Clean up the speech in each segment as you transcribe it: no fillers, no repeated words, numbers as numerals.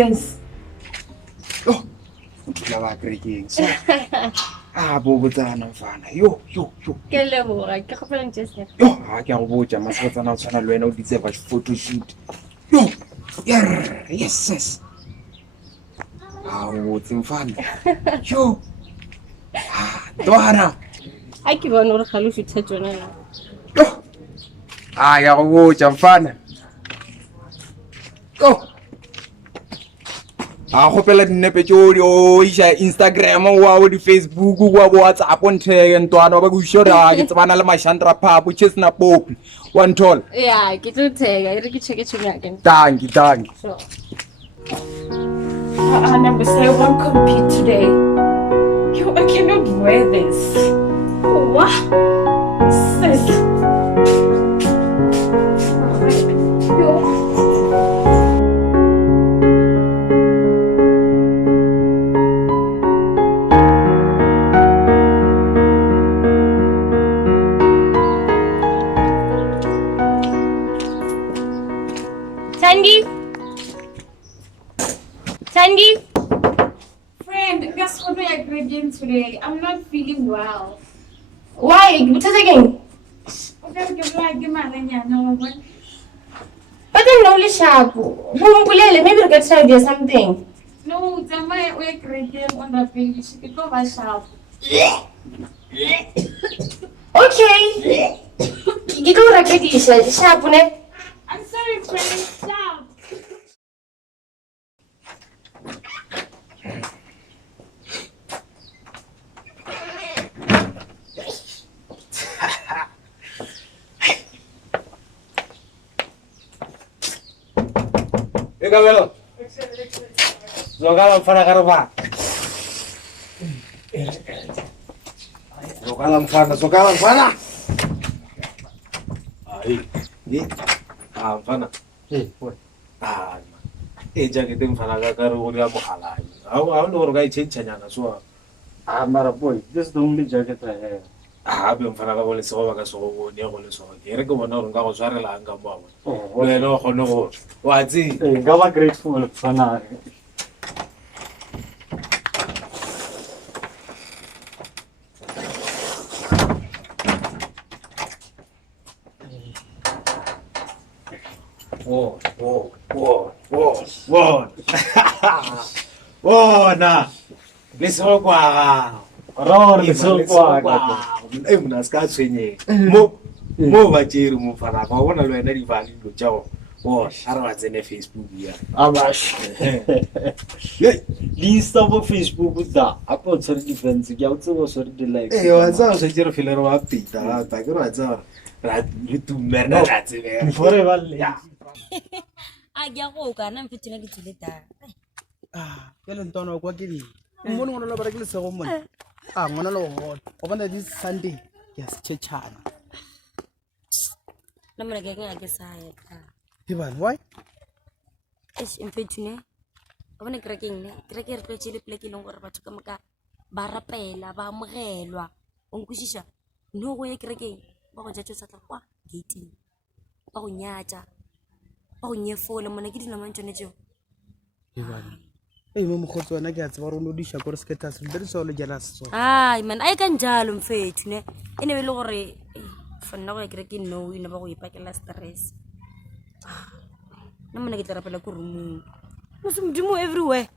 Sis. Oh, lava kerekeng. Bobotsana mfana. Yo. Ke leboga, ke gopela just net. Yo, ha ke a go botsa masebatsana o tshwana le wena o ditse ba photo shoot. Yo. Yes. Botse mfana. Yo. Dwana. Ai ke bona gore ga lo fitse tsona na. Yo. Ya go botsa mfana. Yo. Gopela dinepe tšeo o iša Instagram wa di Facebook wa WhatsApp ntheke ntwana ba go iša ra ke tsebana le Mashandra Phapo Chesna Popi wa nthola Yeah, ke tlo tshega ere ke check tšhomi again. Thank you. Sure. Number 7 won't compete today. Yo, I cannot wear this. What? Sis. Yo. Sandy? Friend, guess what we are grading today? I'm not feeling well. Why? What is again? Okay, give like the man no one. But I'm only sharp. Maybe we can try to do something. No, the way we are grading on the page, it over sharp. Okay. You go like this, sharp, ne? I'm sorry, friend, sharp. Kabelo. Zogala mfana karoba. Zogala mfana. Mfana. Jakete mfana ka kare o ya mogala. Ha o re ga itshentshanyana so. Mara boy, this is the only jacket I have. Be mfana ka bole sego ba ka sego bo ne go le sego. Ke re ke bona gore nka go tshwarela anga mo bona. Wena o gone go wa tsi. Nka ba grateful fana. Na. Leso kwa. Leso kwa. Mna ska tshwenye. Mo ba tšere mo fana ba bona le wena di vali lo tšao. Ara ba tsene Facebook ya. Abash. Lista mo Facebook da. Apo tsere defense ke a tsebo sore di like. Wa tsa se tšere file re wa pita ba ke ra tsa ra le tumerna ra tsebe. Forever ya. A ke go ka nna mfetile ke tsile ta. Ke le ntona kwa ke di. Mmone ngwana lo bara ke le sego mona. Ngwana lo go bona this Sunday ke se tšhetšana. Na mona ke ga ke sa ya ta. Diban why? Mfetune. O bona krakeng ne. Krake re tlotse le pleke leng gore batho ka moka ba rapela ba amogelwa. O nkušisha. No go ye krakeng ba go jatša tsa kwa gate. Ba go nyatša. Ba go nyefola mona ke dina mantšone tšeo. Diban. Mo mogotso wena ke a tseba re no di shakore skatas le so le jealous so. Ai man ai ka njalo mfetune. Ene be le gore fonna go ya krakeng no ine ba go ipakela stress. Na mona ke tla rapela ko roomong. Mo se modimo everywhere.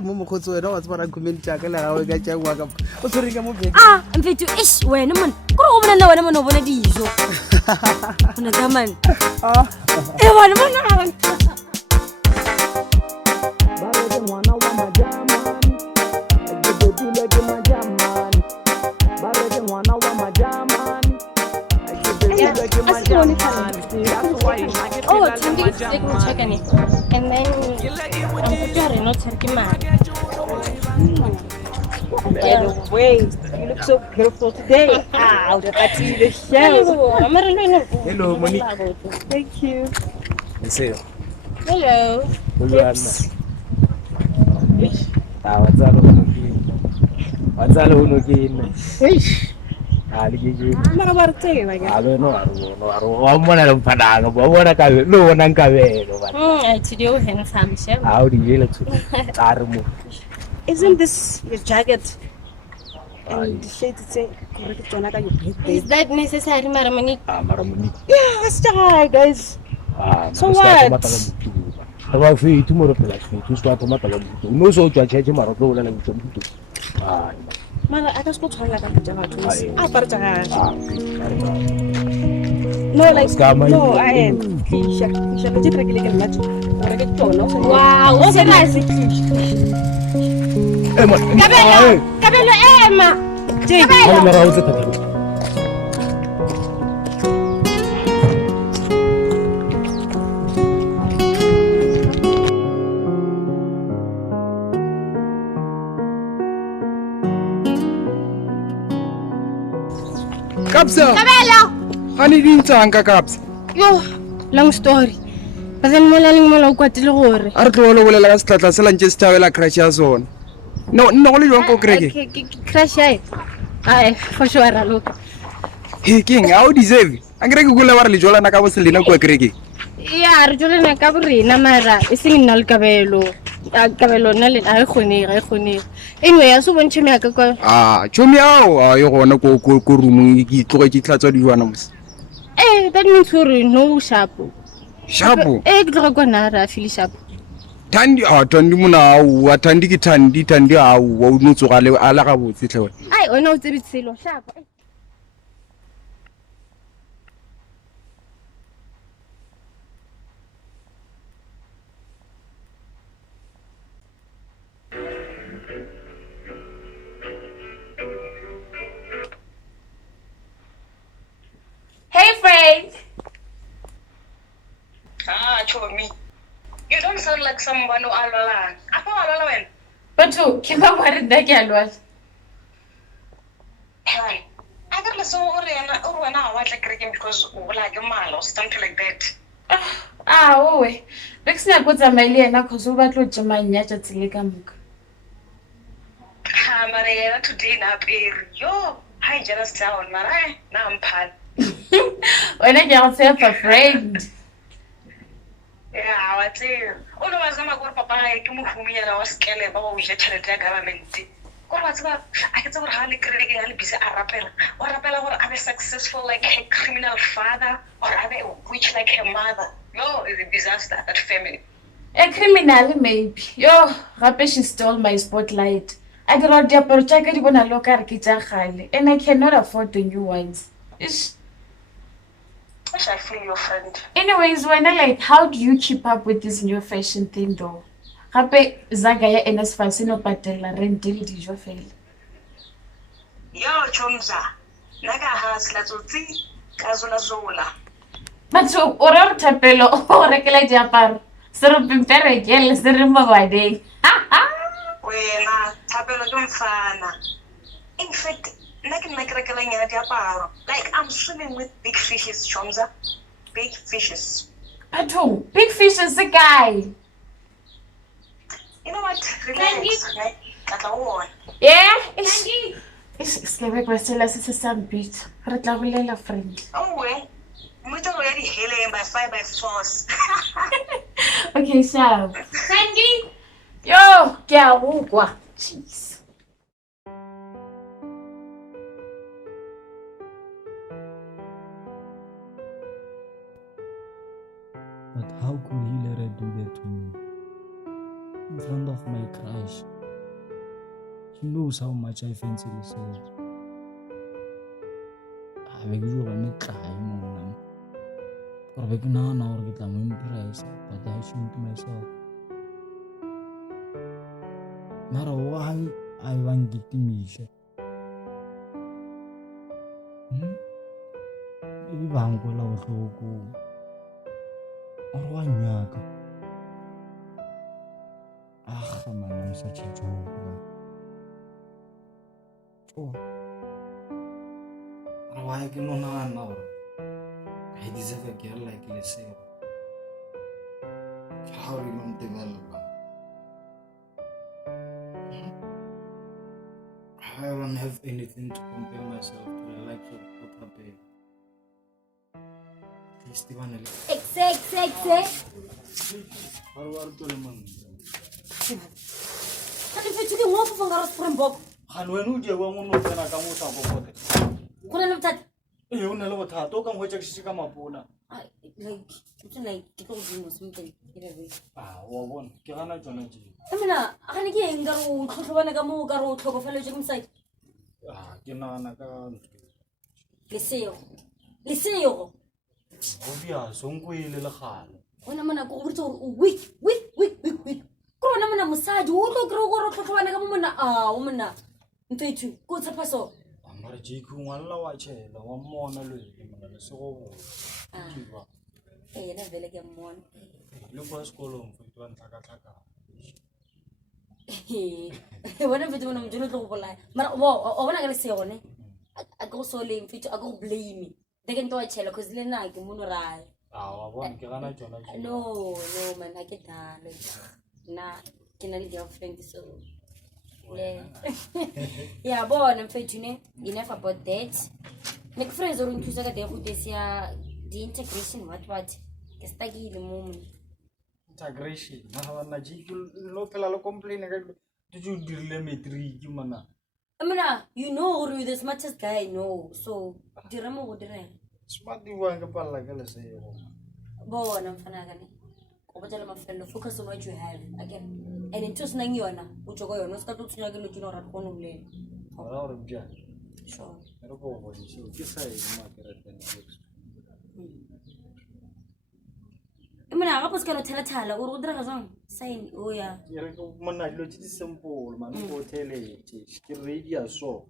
Mo mogotso wena wa tseba ra comment tša ka le gawe ka tša wa ka. O tsere ka mo beke. Mfethu wena mona. Ko re go bona nna wena mona o bona dijo. Mona ka man. Bona mona. Mwana wa majamani, ajibedile ke majamani. Bareke mwana wa majamani, ajibedile ke majamani. Oh, Tunde is taking a check on it. And then I'm putting not taking mine. By the way, you look so beautiful today. The show. Hello, Monique. Thank you. Hello. Watsalo unokini. Ali gigi. Mara ba re tseba ke. Abe no aro wa mona le mphadanga bo bona ka no bona nkabelo ba. I today we handsome chef. How do you look? Tsare mo. Isn't this your jacket? And the shades say correct tsona ka your birthday. Is that necessary, Maramani? Mara mo ni. Yeah, let's try guys. So what? Aba fi tomorrow pela fi tu swa toma pela mtu. No so twa cheche mara tlo la mtu mtu. Mara aka se go tshwana ka tsa batho. A pa re tsa ga. Ah. No like Scammer. no I am. Kisha le tshitra ke le ke nna tse. Re ke tsona. Wow, o se na se Emma. Kabelo Emma. Kabelo. Mara o se tata. Kapsa, Kabelo. gane di ntshang ka Kapsa. Yo, long story. But then molaleng mola o kwatile gore. A re tlo lo bolela ka setlatla se lantse se thabela crash ya sona. No go le jwang ko kereke? Crash ai. Ai, for sure ra look. He king, a o deserve. A kereke go le ba re le jolana ka bo selena ko kereke. Ya, re jolena ka borena mara e seng nna le kabelo. Kabelo nna le a kgone. Anyway, ya so bontshe me ka kwa. Chomi ao a yo gona ko room ke tloga ke tlatswa di jwana mos. That means hore no sharp. Shapo. Ke tloga kwa nara feel sharp. Tandi mona wa tandi ke tandi a wa o no tsoga le ala ga botse tle wena. Ai, ona o tsebe tselo sharp. Hey, friend. Chomi. You don't sound like someone who alala. Apa alala when? But who? Kiba worried that girl was. Hey, I got the so Urwana what like drinking because like a mal or something like that. Oh, next time I put some Malia because over to Jamaica to Tilikamuk. Maria today na beer. Yo, I just town, Marai. Now I'm pan. When I get self a friend. Yeah, what's it? Oh, no, I was going to papa. I came from here. I was scared about which government. I can tell how the credit and be a rappel or a successful like a criminal father or a witch like her mother. No, it's a disaster, that family. A criminal, maybe. Yo, Rape, she stole my spotlight. I got the apology when I look at Kitahali, and I cannot afford the new ones. I shall feel your friend. Anyways, when I like, how do you keep up with this new fashion thing though? Rape, Zagaya and as Fasino Patella, rental dijo fail. Yo, Chomza, Naga has Latuti, Kazula Zola. But so, or tapelo, or recollect Japar. Sir of Pimpere, yell, the remember by day. When Tabelo don't fan. In fact, like I'm swimming with big fishes, Chomza. Big fishes. But who? Big Fish is the guy. You know what? Relax. Yeah? It's the way Western is some beat. Retlabulela friend. Oh, well. I'm already hailing by fire by force. Okay, so. Sandy! Yo! Kiawukwa. Jeez. But how could he let her do that to me? In front of my crush. He knows how much I fancy this girl. I beg you to make cry more. Or beg now or get them impressed, but I assume to myself. Matter why I want to get me. Maybe Bangola will go. Or one yaga. Man, I'm such a joke. Oh, why can you not know? I deserve a girl like Lisa. How do you develop? I don't have anything to compare myself to the likes of Papa Bear. Baru-baru tu lemang. Kan mfethu ke ngopo fangara Springbok. Hanwenu dia wa ngono kana ka mo sa bokote. Kuna le bothata. Una le bothata o ka mo tshekisi ka mapona. Like it's like ke tlo dimo something. Wa bona ke gana tsona tse. Mina a gane ke eng ka go tlhotlhobana ka mo ka ro tlhokofeletse ke mosadi. Ke nagana ka Lesego. obvious o nkwele le gale. Wena mona go botsa gore weak. Ko rona mona mosadi o tlo kry gore tlhotlhobana ka mo mona o mona mfethu ko tshepa so. Mara jiku ngwalla wa tshela wa mmona le mona le se go bo. Yena vele ke mmona. Le kwa sekolong mfethu wa ntlaka-tlaka. Wena mfethu mona motho o tlo go bolaya. Mara o bona ka lesego ne. A go so le mfethu a go blame. They can do a chelo cuz le na ke mono ra. Wa bona ke gana tsona tse. No man I get done. Na ke na le girlfriend so. Yeah, bona mfethu ne enough about that. Nek friends o nthusa ka de go desia the integration what ke stagile mo Integration na bana jiku lo phela le complain ka tu dirile matric mana. I mean, you know who the smartest guy no so diramo go dire. Smart di wa ka palla ka le se go. Bona mfana ka ne. Go botela mafelo focus on what you have again. And into snang yona o tshoko yona ska to tsunya ke lo tsino ra go no le. Ora re bja. Sure. Re go bo ni so ke sai ma ke re tena. I mean, I was going to tell her, or other song saying, oh, yeah. Re go mona lo tse simple man go tele ke radio so.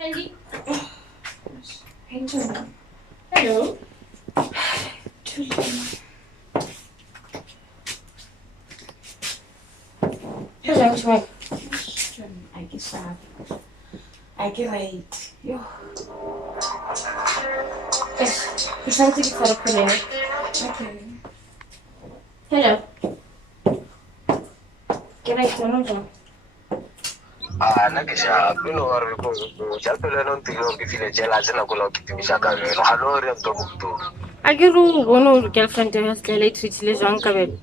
Andy. Hello. Hello, Joy. I get right. Yo. It's time to get for a clinic. Okay. Hello. Can I turn on? Nakisha bino warwe ko chapele non tilo ke file jela tsena go lo kitimisha ka re ga lo re ntlo motho A ke ru bono girlfriend ya style treat le jang ka bele.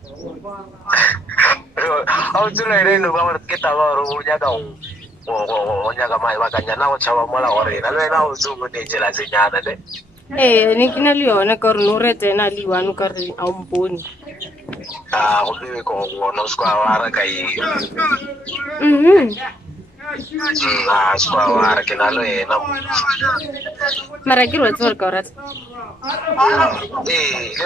a o tsena ire no ba re ke ta ba ro o nya ka o nya ka mai ba ka nyana go tshaba mola gore na le na o tso go ne jela tsenyana ne Ne ke na le yona ka re no re tsena le one ka re a mpone. go be ko no skwa wa ra ka yi skwa wa ra ke na lo ena Mara ke re tsore ka rata. le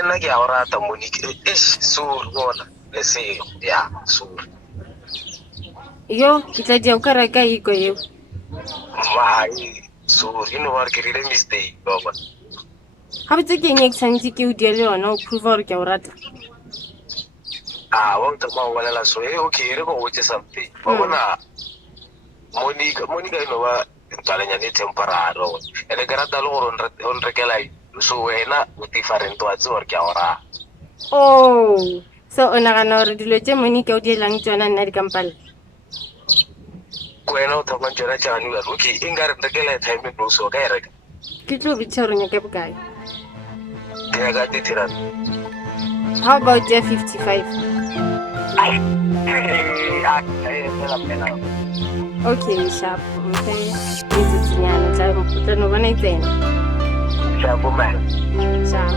nna ke a o rata Monique so bona le se ya so Yo, ke tla dia o ka reka iko yo. mai so ino war ke rile mistake baba Ha botse ke eng exante ke o dia le yona o prove gore ke o rata. wa ntse ma wala la so okay re go wetse something ba bona Monica ino ba ntalanya ne temporary ene ke rata le gore on rekela so wena o different wa tsore ke a ora Oh, so o nagana gore dilo tse Monica o di elang tsona nna di kampala. wena o thoma tsona tsane wa okay inga re rekela time no so ka reka Ke tlo bitsa gore nyake bokae. ke ga ditira How about your 55? Okay, sharp. Okay. It's a tla no bona itsena. Sharp man. Sharp.